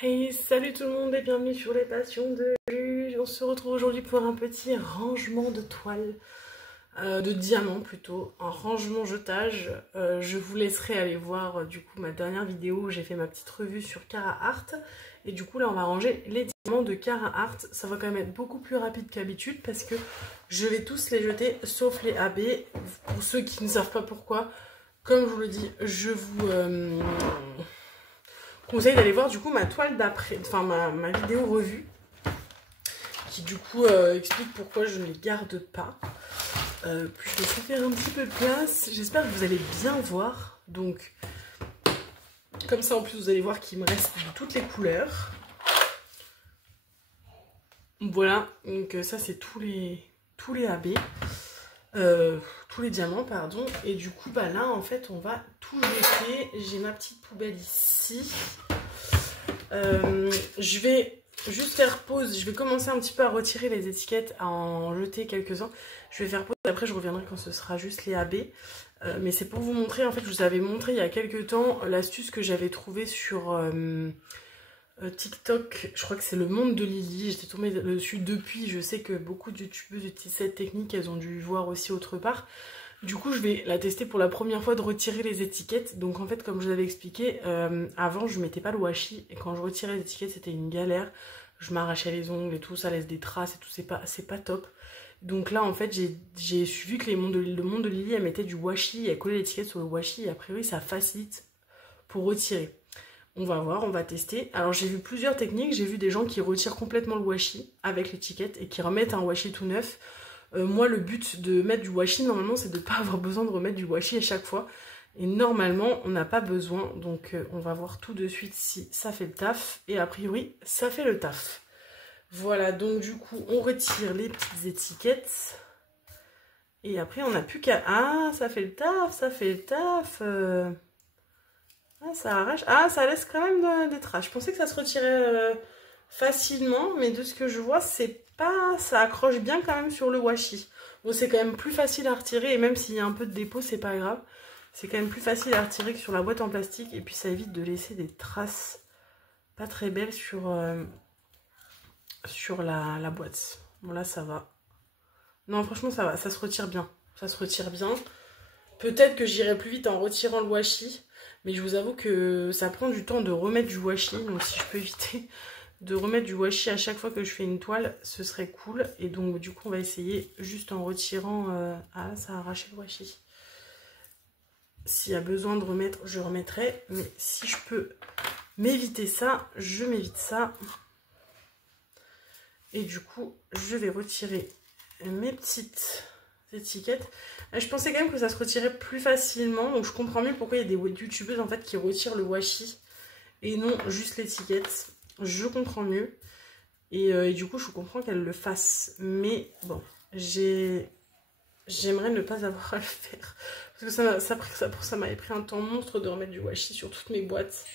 Hey, salut tout le monde et bienvenue sur les passions de Juge. On se retrouve aujourd'hui pour un petit rangement de toiles, de diamants plutôt, un rangement jetage. Je vous laisserai aller voir du coup ma dernière vidéo où j'ai fait ma petite revue sur Carhartt. Et du coup là on va ranger les diamants de Carhartt. Ça va quand même être beaucoup plus rapide qu'habitude parce que je vais tous les jeter sauf les AB. Pour ceux qui ne savent pas pourquoi, comme je vous le dis, je vous... conseille d'aller voir du coup ma toile d'après, enfin ma vidéo revue qui du coup explique pourquoi je ne les garde pas. Puis je vais essayer de faire un petit peu de place. J'espère que vous allez bien voir. Donc comme ça en plus vous allez voir qu'il me reste de toutes les couleurs. Voilà, donc ça c'est tous les AB. Tous les diamants pardon, et du coup bah là en fait on va tout jeter. J'ai ma petite poubelle ici. Je vais juste faire pause, je vais commencer un petit peu à retirer les étiquettes, à en jeter quelques-uns. Je vais faire pause, après je reviendrai quand ce sera juste les AB. Mais c'est pour vous montrer, en fait je vous avais montré il y a quelques temps l'astuce que j'avais trouvée sur TikTok, je crois que c'est le monde de Lily, j'étais tombée dessus depuis, je sais que beaucoup de youtubeuses utilisent cette technique, elles ont dû voir aussi autre part. Du coup je vais la tester pour la première fois de retirer les étiquettes. Donc en fait comme je vous avais expliqué, avant je mettais pas le washi et quand je retirais les étiquettes c'était une galère. Je m'arrachais les ongles et tout, ça laisse des traces et tout, c'est pas top. Donc là en fait j'ai suivi que le monde de Lily elle mettait du washi, elle collait l'étiquette sur le washi et a priori ça facilite pour retirer. On va voir, on va tester. Alors j'ai vu plusieurs techniques, j'ai vu des gens qui retirent complètement le washi avec l'étiquette et qui remettent un washi tout neuf. Moi le but de mettre du washi normalement c'est de ne pas avoir besoin de remettre du washi à chaque fois. Et normalement on n'a pas besoin, donc on va voir tout de suite si ça fait le taf. Et a priori ça fait le taf. Voilà, donc du coup on retire les petites étiquettes. Et après on n'a plus qu'à... Ah ça fait le taf, ça fait le taf. Ah, ça arrache. Ah, ça laisse quand même des traces. Je pensais que ça se retirait facilement, mais de ce que je vois, c'est pas... ça accroche bien quand même sur le washi. Bon, c'est quand même plus facile à retirer, et même s'il y a un peu de dépôt, c'est pas grave. C'est quand même plus facile à retirer que sur la boîte en plastique, et puis ça évite de laisser des traces pas très belles sur la boîte. Bon, là, ça va. Non, franchement, ça va. Ça se retire bien. Ça se retire bien. Peut-être que j'irai plus vite en retirant le washi. Mais je vous avoue que ça prend du temps de remettre du washi. Donc si je peux éviter de remettre du washi à chaque fois que je fais une toile, ce serait cool. Et donc du coup on va essayer juste en retirant... Ah, ça a arraché le washi. S'il y a besoin de remettre, je remettrai. Mais si je peux m'éviter ça, je m'évite ça. Et du coup, je vais retirer mes petites étiquettes. Je pensais quand même que ça se retirait plus facilement, donc je comprends mieux pourquoi il y a des youtubeuses en fait qui retirent le washi et non juste l'étiquette. Je comprends mieux et du coup je comprends qu'elles le fassent, mais bon, j'aimerais ne pas avoir à le faire parce que ça m'avait pris un temps monstre de remettre du washi sur toutes mes boîtes.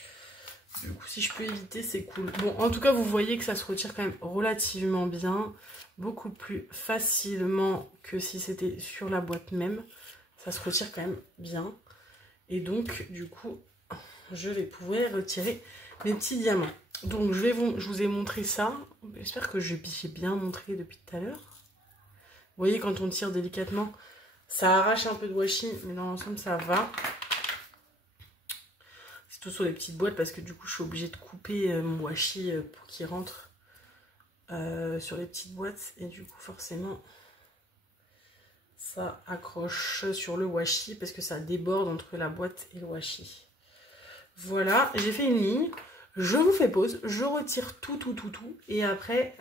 Du coup si je peux éviter c'est cool. Bon en tout cas vous voyez que ça se retire quand même relativement bien. Beaucoup plus facilement que si c'était sur la boîte même. Ça se retire quand même bien. Et donc, du coup, je vais pouvoir retirer mes petits diamants. Donc, je vous ai montré ça. J'espère que j'ai bien montré depuis tout à l'heure. Vous voyez, quand on tire délicatement, ça arrache un peu de washi, mais dans l'ensemble, ça va. C'est tout sur les petites boîtes parce que du coup, je suis obligée de couper mon washi pour qu'il rentre. Sur les petites boîtes et du coup forcément ça accroche sur le washi parce que ça déborde entre la boîte et le washi. Voilà, j'ai fait une ligne, je vous fais pause, je retire tout et après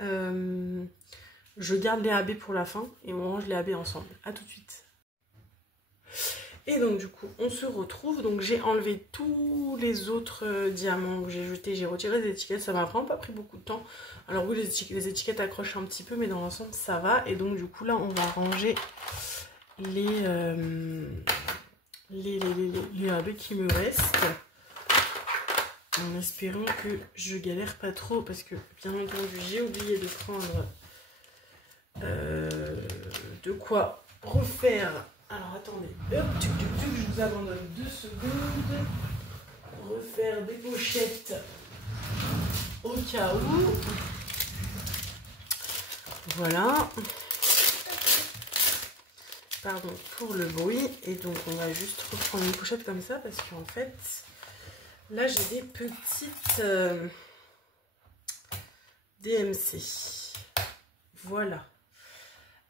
je garde les AB pour la fin et on range les AB ensemble. À tout de suite. Et donc du coup on se retrouve, donc j'ai enlevé tous les autres diamants que j'ai jetés, j'ai retiré les étiquettes, ça m'a vraiment pas pris beaucoup de temps. Alors oui les étiquettes accrochent un petit peu mais dans l'ensemble ça va. Et donc du coup là on va ranger les AB qui me restent. En espérant que je galère pas trop parce que bien entendu j'ai oublié de prendre de quoi refaire Alors attendez, hop, je vous abandonne 2 secondes. Refaire des pochettes au cas où. Voilà. Pardon pour le bruit. Et donc on va juste reprendre une pochette comme ça parce qu'en fait, là j'ai des petites DMC. Voilà.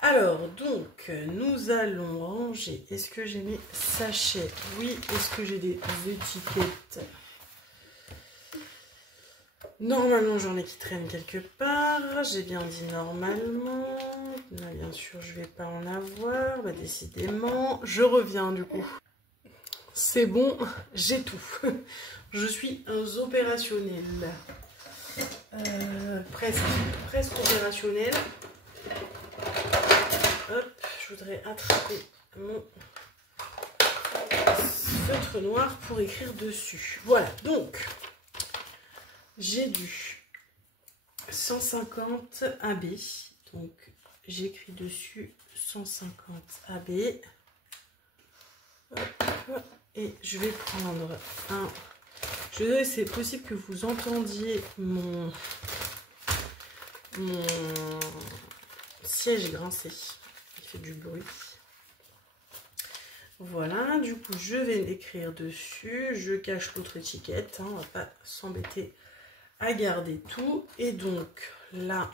Alors, donc, nous allons ranger. Est-ce que j'ai mes sachets? Oui. Est-ce que j'ai des étiquettes? Normalement, j'en ai qui traînent quelque part. J'ai bien dit normalement. Là, bien sûr, je vais pas en avoir. Bah, décidément. Je reviens, du coup. C'est bon, j'ai tout. Je suis opérationnelle. Presque opérationnelle. Hop, je voudrais attraper mon feutre noir pour écrire dessus. Voilà, donc, j'ai du 150 AB. Donc, j'écris dessus 150 AB. Hop, et je vais prendre un... Je sais, c'est possible que vous entendiez mon siège grincer. Il fait du bruit. Voilà, du coup, je vais écrire dessus. Je cache l'autre étiquette. Hein, on va pas s'embêter à garder tout. Et donc, là,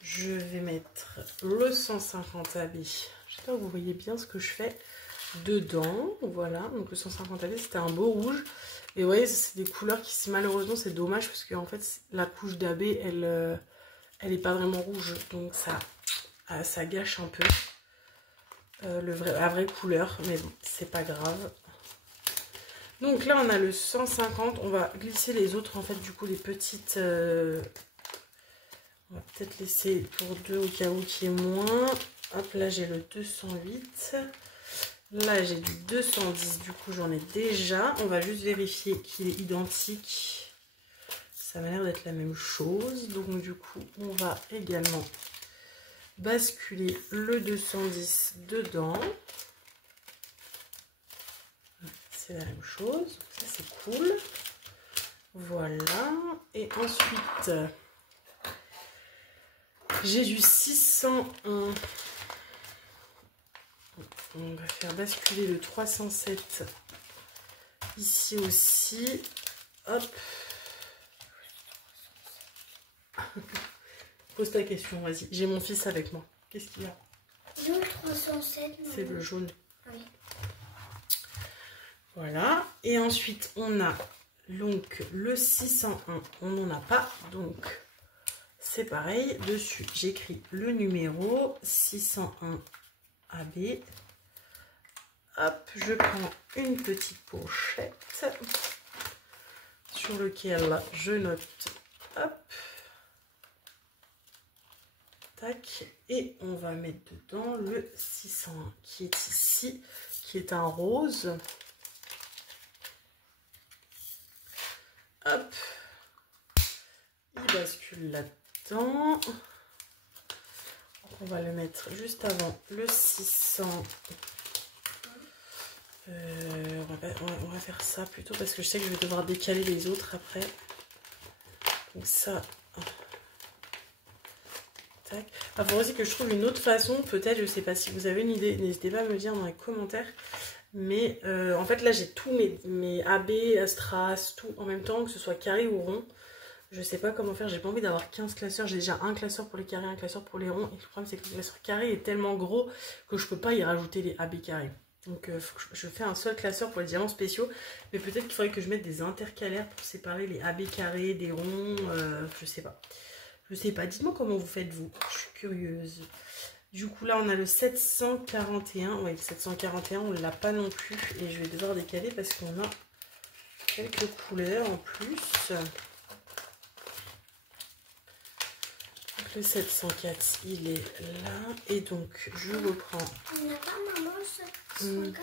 je vais mettre le 150 AB. J'espère que vous voyez bien ce que je fais dedans. Voilà, donc le 150 AB, c'était un beau rouge. Et vous voyez, c'est des couleurs qui, malheureusement, c'est dommage parce qu'en fait, la couche d'AB, elle est pas vraiment rouge. Donc, ça gâche un peu la vraie couleur. Mais bon, c'est pas grave. Donc là, on a le 150. On va glisser les autres, en fait, du coup, les petites... on va peut-être laisser pour 2 au cas où qu'il y ait moins. Hop, là, j'ai le 208. Là, j'ai du 210, du coup, j'en ai déjà. On va juste vérifier qu'il est identique. Ça m'a l'air d'être la même chose. Donc, du coup, on va également basculer le 210 dedans. C'est la même chose. Ça, c'est cool. Voilà. Et ensuite, j'ai du 601. On va faire basculer le 307 ici aussi. Hop. Pose ta question, vas-y. J'ai mon fils avec moi. Qu'est-ce qu'il y a? Le 307. C'est le jaune. Oui. Voilà. Et ensuite, on a donc le 601. On n'en a pas. Donc, c'est pareil. Dessus, j'écris le numéro 601 AB. Hop, je prends une petite pochette sur laquelle je note. Hop. Tac. Et on va mettre dedans le 601 qui est ici, qui est un rose. Hop. Il bascule là-dedans. On va le mettre juste avant le 600. On va faire ça plutôt parce que je sais que je vais devoir décaler les autres après. Donc ça. Tac. Il faut aussi que je trouve une autre façon. Peut-être, je ne sais pas si vous avez une idée. N'hésitez pas à me le dire dans les commentaires. Mais en fait là j'ai tous mes AB, Astras, tout en même temps, que ce soit carré ou rond. Je sais pas comment faire, j'ai pas envie d'avoir 15 classeurs. J'ai déjà un classeur pour les carrés, un classeur pour les ronds. Et le problème c'est que le classeur carré est tellement gros que je peux pas y rajouter les AB carrés. Donc je fais un seul classeur pour les diamants spéciaux. Mais peut-être qu'il faudrait que je mette des intercalaires pour séparer les AB carrés des ronds. Je sais pas. Je sais pas, dites-moi comment vous faites vous. Je suis curieuse. Du coup là on a le 741. Oui, le 741 on l'a pas non plus. Et je vais devoir décaler parce qu'on a quelques couleurs en plus. Donc, le 704 il est là. Et donc je reprends. On n'a pas maman le 704.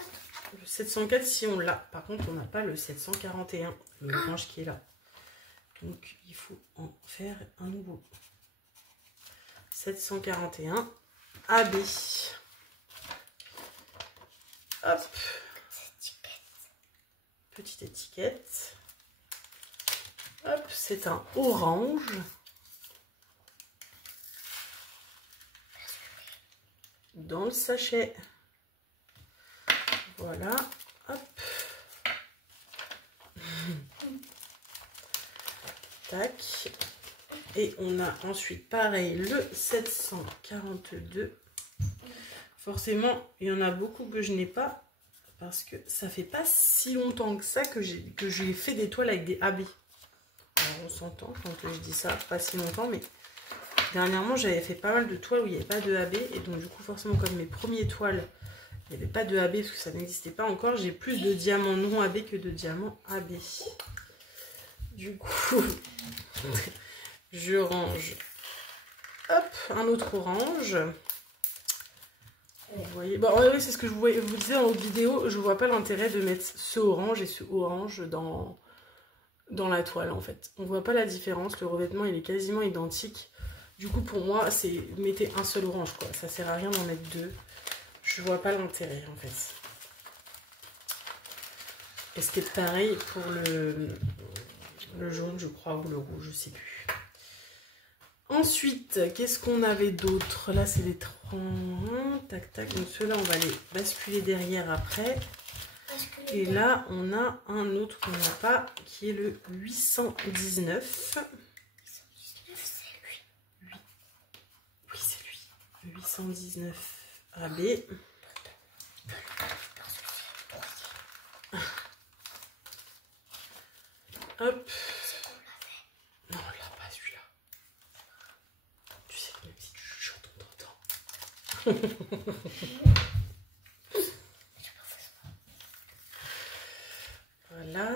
Le 704 si on l'a. Par contre on n'a pas le 741. Le orange qui est là. Donc il faut en faire un nouveau. 741 AB. Hop. Petite étiquette. Hop, c'est un orange. Dans le sachet. Voilà. Hop. Tac. Et on a ensuite pareil le 742. Forcément, il y en a beaucoup que je n'ai pas. Parce que ça fait pas si longtemps que ça que j'ai fait des toiles avec des AB. Alors on s'entend quand je dis ça, pas si longtemps, mais dernièrement j'avais fait pas mal de toiles où il n'y avait pas de AB. Et donc du coup forcément comme mes premières toiles, il n'y avait pas de AB parce que ça n'existait pas encore. J'ai plus de diamants non AB que de diamants AB. Du coup, je range. Hop, un autre orange. Vous voyez, bon, oui, c'est ce que je vous disais en vidéo, je vois pas l'intérêt de mettre ce orange et ce orange dans la toile en fait. On voit pas la différence, le revêtement il est quasiment identique. Du coup pour moi c'est mettez un seul orange quoi, ça sert à rien d'en mettre deux. Je vois pas l'intérêt en fait. Et c'était pareil pour le jaune je crois ou le rouge, je sais plus. Ensuite, qu'est-ce qu'on avait d'autre? Là, c'est les 30. Tac, tac. Donc, ceux-là, on va les basculer derrière après. Et là, on a un autre qu'on n'a pas, qui est le 819. 819, c'est lui. Oui, c'est lui. Le 819 AB. Hop. Non, on l'a pas celui-là. Tu sais que même si tu chuchotes, on t'entend. Voilà.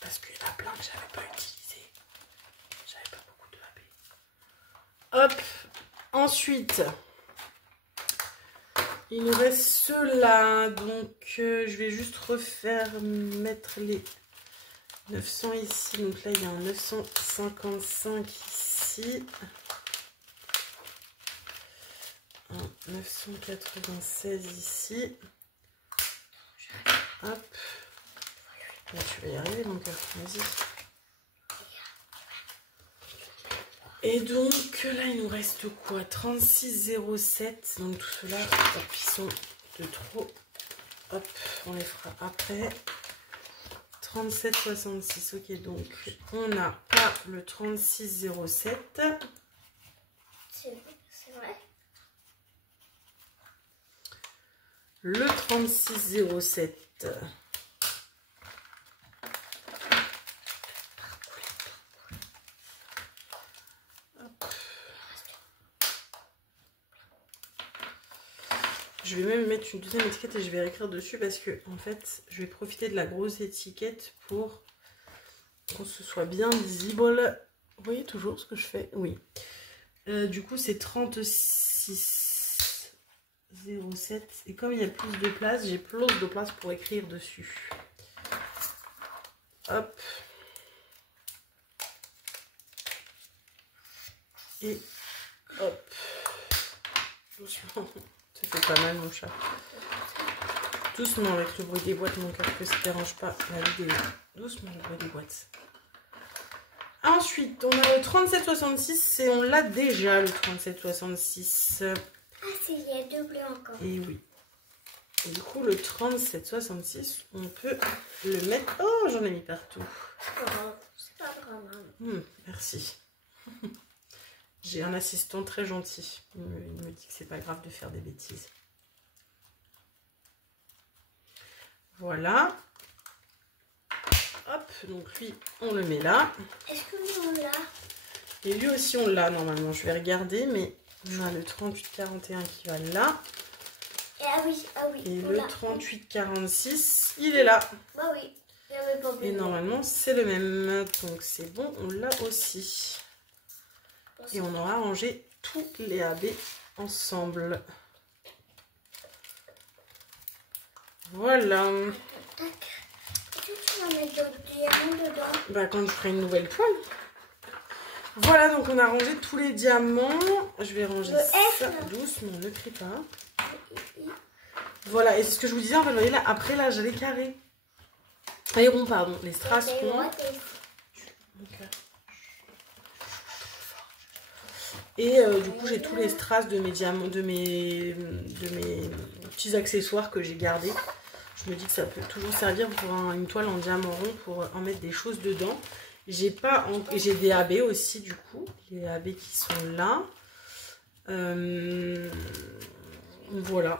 Parce qu'il y en a plein que j'avais pas utilisé. J'avais pas beaucoup de AB. Hop. Ensuite, il nous reste ceux-là. Donc, je vais juste mettre les 900 ici. Donc là, il y a un 955 ici. Un 996 ici. Hop. Là, tu vas y arriver, mon cœur. Vas-y. Et donc, là, il nous reste quoi? 36,07. Donc, tout cela, ils sont de trop. Hop, on les fera après. 37,66. Ok, donc, on n'a pas le 36,07. C'est vrai. Le 36,07. Je vais même mettre une deuxième étiquette et je vais écrire dessus parce que en fait je vais profiter de la grosse étiquette pour qu'on se soit bien visible. Vous voyez toujours ce que je fais? Oui. Du coup c'est 36,07 et comme il y a plus de place, j'ai plus de place pour écrire dessus. Hop. Et hop. Doucement. Ça fait pas mal mon chat. Doucement avec le bruit des boîtes, mon cœur, que ça ne dérange pas la vidéo. Doucement le bruit des boîtes. Ensuite, on a le 37,66 et on l'a déjà le 37,66. Ah, il y a deux bleus encore. Et oui. Et du coup, le 37,66, on peut le mettre... Oh, j'en ai mis partout. Oh, c'est pas grave. Merci. J'ai un assistant très gentil. Il me dit que c'est pas grave de faire des bêtises. Voilà. Hop, donc lui, on le met là. Est-ce que lui, on l'a? Et lui aussi, on l'a normalement. Je vais regarder, mais on a le 38,41 qui va là. Ah oui. Et le 38,46, il est là. Bah oui. Pas et normalement, c'est le même. Donc c'est bon, on l'a aussi. Et on aura rangé tous les AB ensemble. Voilà. On va mettre d'autres diamants dedans. Bah quand je ferai une nouvelle toile. Voilà, donc on a rangé tous les diamants. Je vais ranger ça doucement, ne crie pas. Voilà, et c'est ce que je vous disais, en fait, vous voyez là, après là, j'ai les carrés. Les ronds, pardon, les strass ronds. Et du coup, j'ai tous les strass de mes diamants, de mes petits accessoires que j'ai gardés. Je me dis que ça peut toujours servir pour une toile en diamant rond pour en mettre des choses dedans. J'ai des AB aussi, du coup, les AB qui sont là. Voilà.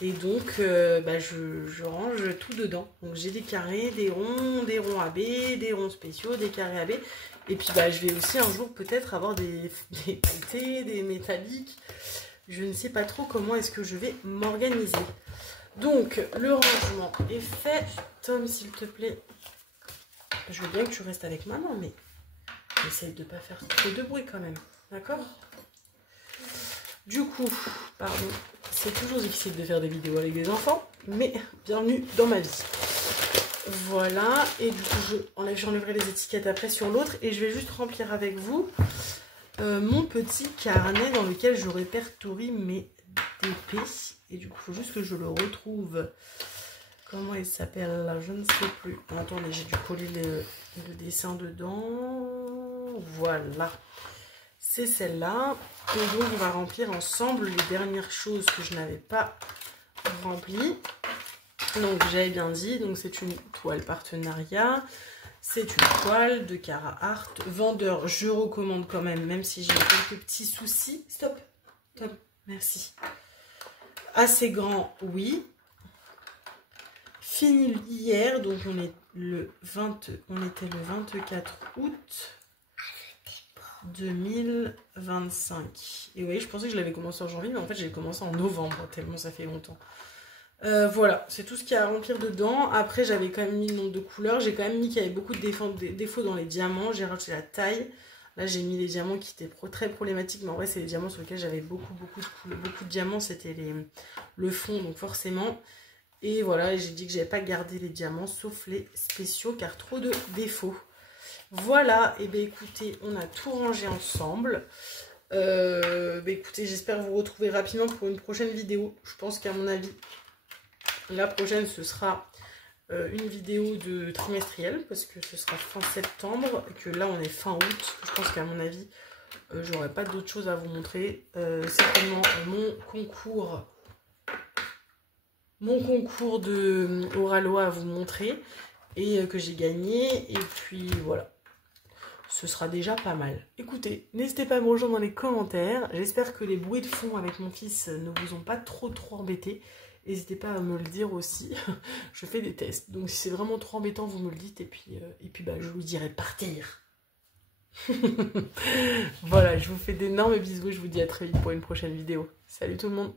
Et donc, je range tout dedans. Donc, j'ai des carrés, des ronds AB, des ronds spéciaux, des carrés AB. Et puis, je vais aussi un jour peut-être avoir des pailletés, des métalliques. Je ne sais pas trop comment est-ce que je vais m'organiser. Donc, le rangement est fait. Tom, s'il te plaît, je veux bien que tu restes avec maman, mais essaye de ne pas faire trop de bruit quand même. D'accord ? Du coup, pardon, c'est toujours difficile de faire des vidéos avec des enfants, mais bienvenue dans ma vie. Voilà, et du coup, j'enlèverai les étiquettes après sur l'autre, et je vais juste remplir avec vous mon petit carnet dans lequel je répertorie mes DP. Et du coup, il faut juste que je le retrouve. Comment il s'appelle là? Je ne sais plus. Attendez, j'ai dû coller le dessin dedans. Voilà. C'est celle-là. Et donc, on va remplir ensemble les dernières choses que je n'avais pas remplies. Donc, j'avais bien dit. Donc, c'est une toile partenariat. C'est une toile de Cara Art. Vendeur, je recommande quand même si j'ai quelques petits soucis. Stop. Stop. Merci. Assez grand, oui. Fini hier, donc on était le 24 août 2025. Et oui, je pensais que je l'avais commencé en janvier, mais en fait j'ai commencé en novembre, tellement ça fait longtemps. Voilà, c'est tout ce qu'il y a à remplir dedans. Après, j'avais quand même mis le nombre de couleurs. J'ai quand même mis qu'il y avait beaucoup de défauts dans les diamants. J'ai rajouté la taille. Là, j'ai mis les diamants qui étaient très problématiques. Mais en vrai, c'est les diamants sur lesquels j'avais beaucoup de diamants. C'était le fond, donc forcément. Et voilà, j'ai dit que j'avais pas gardé les diamants, sauf les spéciaux, car trop de défauts. Voilà, et bien écoutez, on a tout rangé ensemble. Écoutez, j'espère vous retrouver rapidement pour une prochaine vidéo. Je pense qu'à mon avis, la prochaine, ce sera une vidéo de trimestriel, parce que ce sera fin septembre, et que là, on est fin août. Je pense qu'à mon avis, j'aurai pas d'autre chose à vous montrer. Certainement mon concours de Oralois à vous montrer, et que j'ai gagné. Et puis, voilà. Ce sera déjà pas mal. Écoutez, n'hésitez pas à me rejoindre dans les commentaires. J'espère que les bruits de fond avec mon fils ne vous ont pas trop embêté. N'hésitez pas à me le dire aussi. Je fais des tests. Donc si c'est vraiment trop embêtant, vous me le dites. Et puis je vous dirai de partir. Voilà, je vous fais d'énormes bisous. Je vous dis à très vite pour une prochaine vidéo. Salut tout le monde.